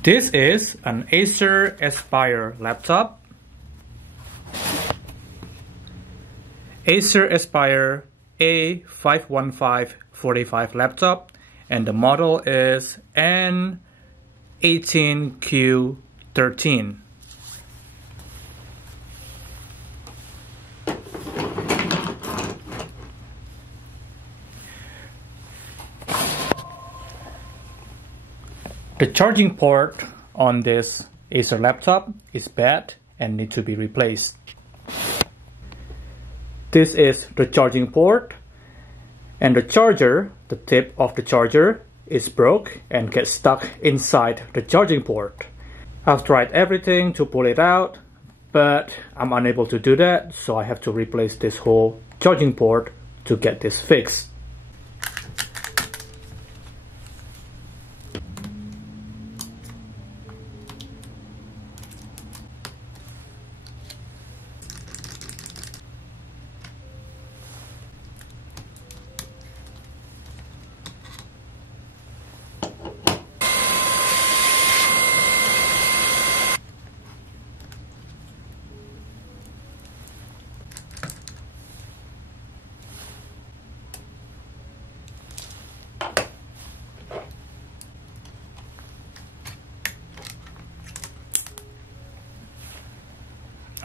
This is an Acer Aspire laptop. Acer Aspire A51545 laptop, and the model is N18Q13. The charging port on this Acer laptop is bad and needs to be replaced. This is the charging port, and the charger, the tip of the charger, is broke and gets stuck inside the charging port. I've tried everything to pull it out, but I'm unable to do that, so I have to replace this whole charging port to get this fixed.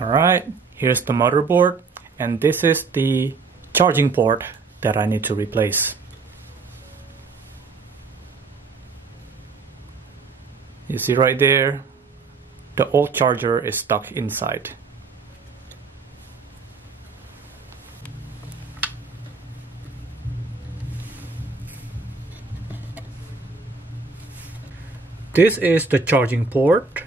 Alright, here's the motherboard, and this is the charging port that I need to replace. You see right there, the old charger is stuck inside. This is the charging port.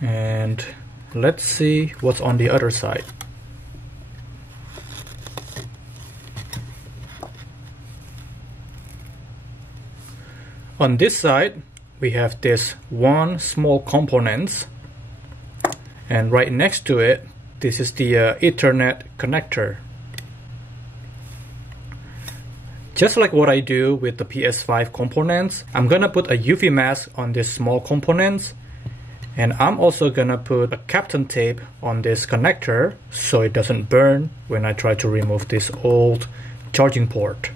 And let's see what's on the other side. On this side, we have this one small component, and right next to it, this is the Ethernet connector. Just like what I do with the PS5 components, I'm gonna put a UV mask on these small components. And I'm also gonna put a Kapton tape on this connector so it doesn't burn when I try to remove this old charging port.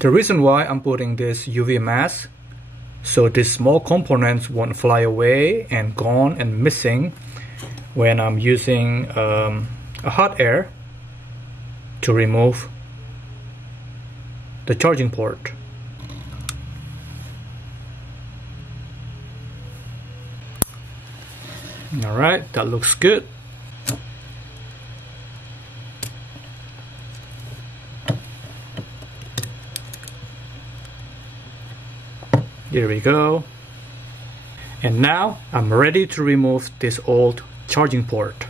The reason why I'm putting this UV mask, so these small components won't fly away and gone and missing when I'm using a hot air to remove the charging port. Alright, that looks good. There we go. And now I'm ready to remove this old charging port.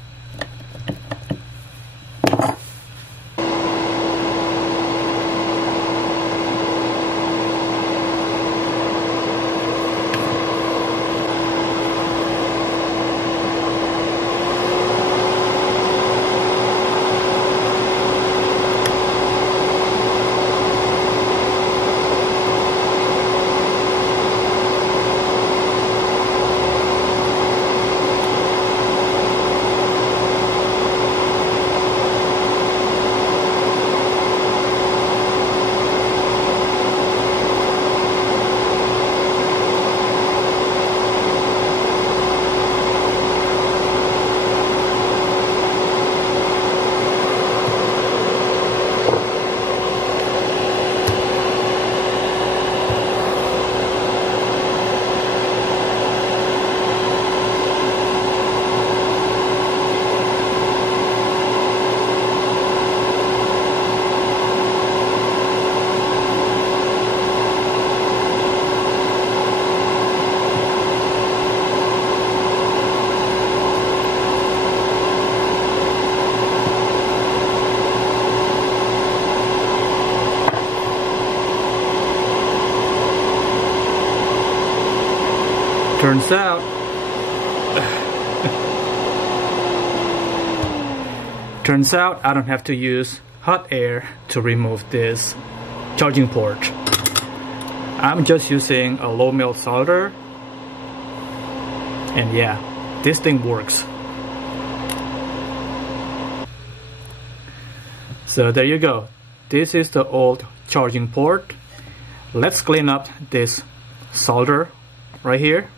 Turns out I don't have to use hot air to remove this charging port. I'm just using a low melt solder, and yeah, this thing works. So there you go. This is the old charging port. Let's clean up this solder right here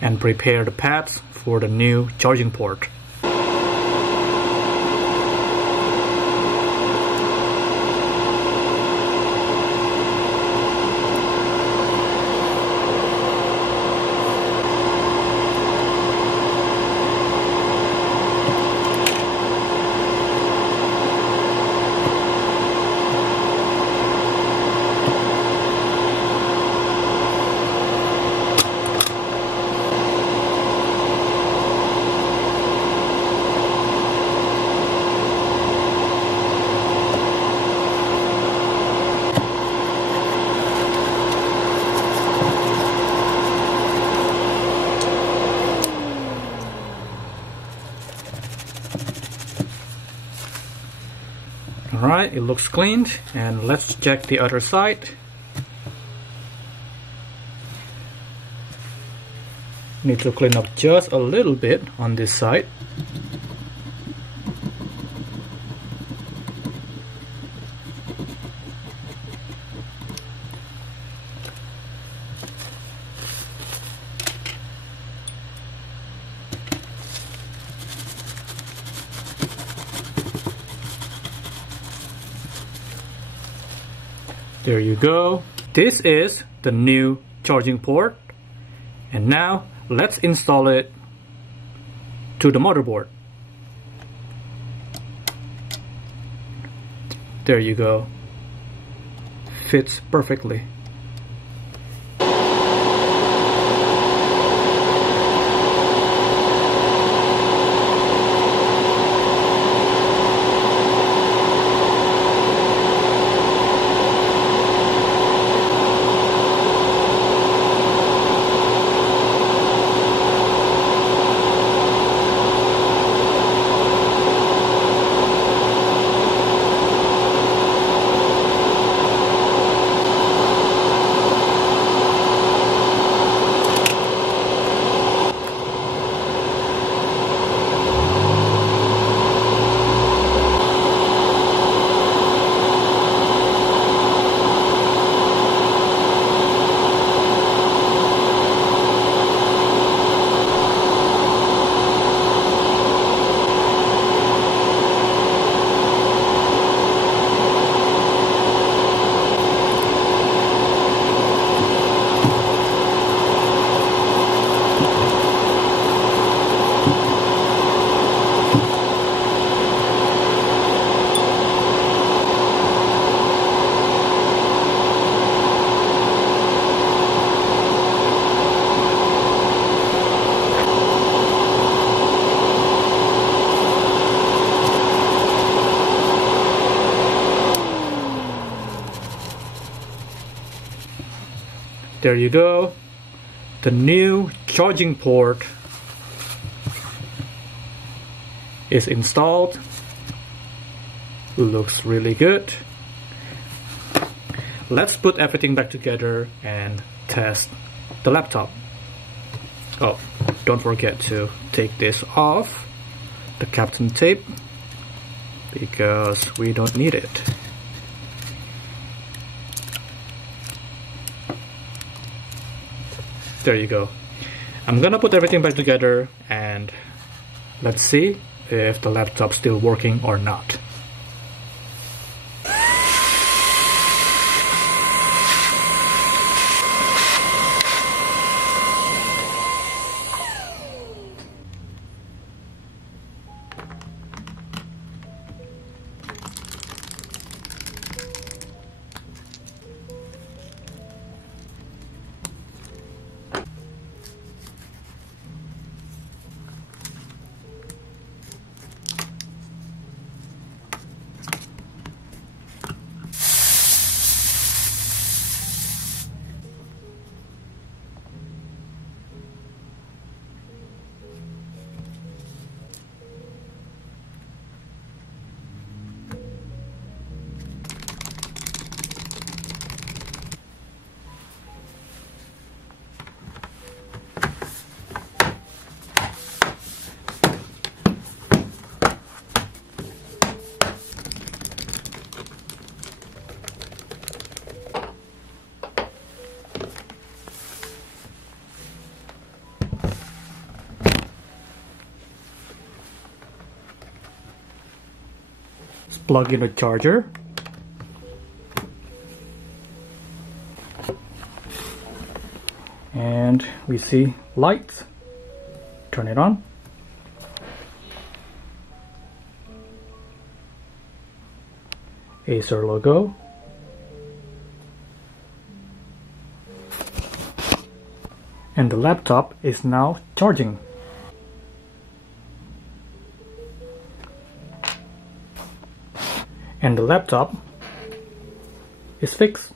and prepare the pads for the new charging port. Alright, it looks cleaned, and let's check the other side. Need to clean up just a little bit on this side. There you go. This is the new charging port, and now let's install it to the motherboard. There you go. Fits perfectly. There you go. The new charging port is installed. Looks really good. Let's put everything back together and test the laptop. Oh, don't forget to take this off, the Captain tape, because we don't need it. There you go. I'm gonna put everything back together and let's see if the laptop's still working or not. plug in the charger. And we see lights. Turn it on. Acer logo. And the laptop is now charging. And the laptop is fixed.